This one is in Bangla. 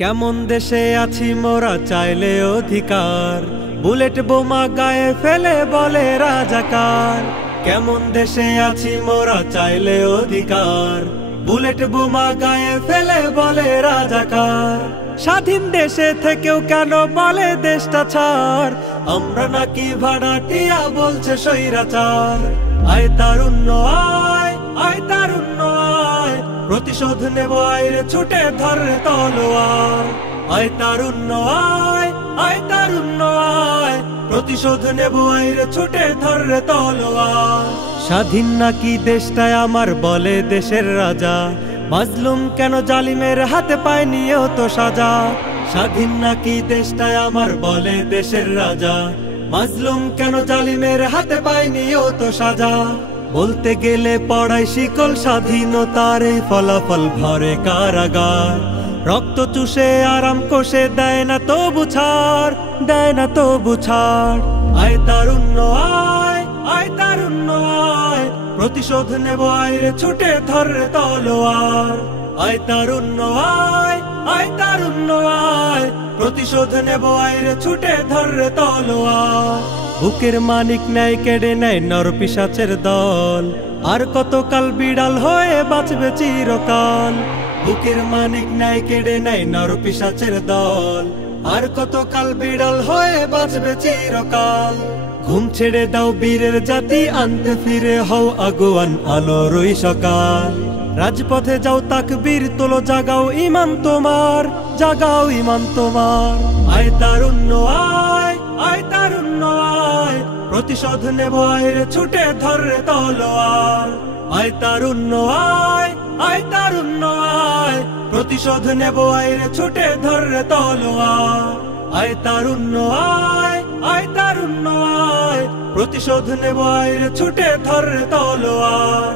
কেমন দেশে আছি মোরা চাইলে অধিকার, বুলেট বোমা গায়ে ফেলে বলে রাজাকার। কেমন দেশে আছি মোরা চাইলে অধিকার, বুলেট বোমা গায়ে ফেলে বলে রাজাকার। স্বাধীন দেশে থেকেও কেন বলে দেশটা ছাড়, আমরা নাকি ভাড়াটিয়া বলছে স্বৈরাচার। আয় তারুণ্য আয়, আয় তারুণ্য আয়, প্রতিশোধ নেব আইরে ছুটে ধরে তলোয়ার। আয় তারুণ্য আয়, আয় তারুণ্য আয়, প্রতিশোধ নেব আইরে ছুটে ধরে তলোয়ার। স্বাধীন নাকি দেশটাই আমার বলে দেশের রাজা, মাজলুম কেন জালিমের হাতে পায় নিয়েও তো সাজা। স্বাধীন নাকি দেশটাই আমার বলে দেশের রাজা, মাজলুম কেন জালিমের হাতে পায় নিয়েও তো সাজা। বলতে গেলে পড়াই শিকল স্বাধীনতার এই ফলাফল ভরে কারাগার। রক্ত চুষে আরাম কষে দেয় না তো বুঝার, দেয় না তো বুঝার। আয় তারুণ্য আয়, আয় তারুণ্য আয়, প্রতিশোধ নেব আইরে ছুটে ধরে তলোয়ার। আয় তারুণ্য আয়, আয় তারুণ্য আয়, প্রতিশোধ নেব আইরে ছুটে ধরে তলোয়ার। বুকের মানিক নেয় কেড়ে নেয় নর পিশাচের দল, আর কতকাল বিড়াল হয়ে বাঁচবে চিরকাল। বুকের মানিক নেয় কেড়ে নেয় নর পিশাচের দল, আর কতকাল বিড়াল হয়ে বাঁচবে চিরকাল। ঘুম ছেড়ে দাও বীরের জাতি, আনতে ফিরে হও আগুয়ান আলোরই সকাল। রাজপথে যাও তাকবীর তোলো, জাগাও ইমান তোমার, জাগাও ইমান তোমার। আয় তারুণ্য আয়, আয় তারুণ্য আয়, প্রতিশোধ নেব আইরে ছুটে ধরে তলোয়ার। আয় তারুণ্য আয়, আয় তারুণ্য আয়, প্রতিশোধ নেব আইরে ছুটে ধরে তলোয়ার। আয় তারুণ্য আয়, আয় তারুণ্য আয়, প্রতিশোধ নেব আইরে ছুটে ধরে তলোয়ার।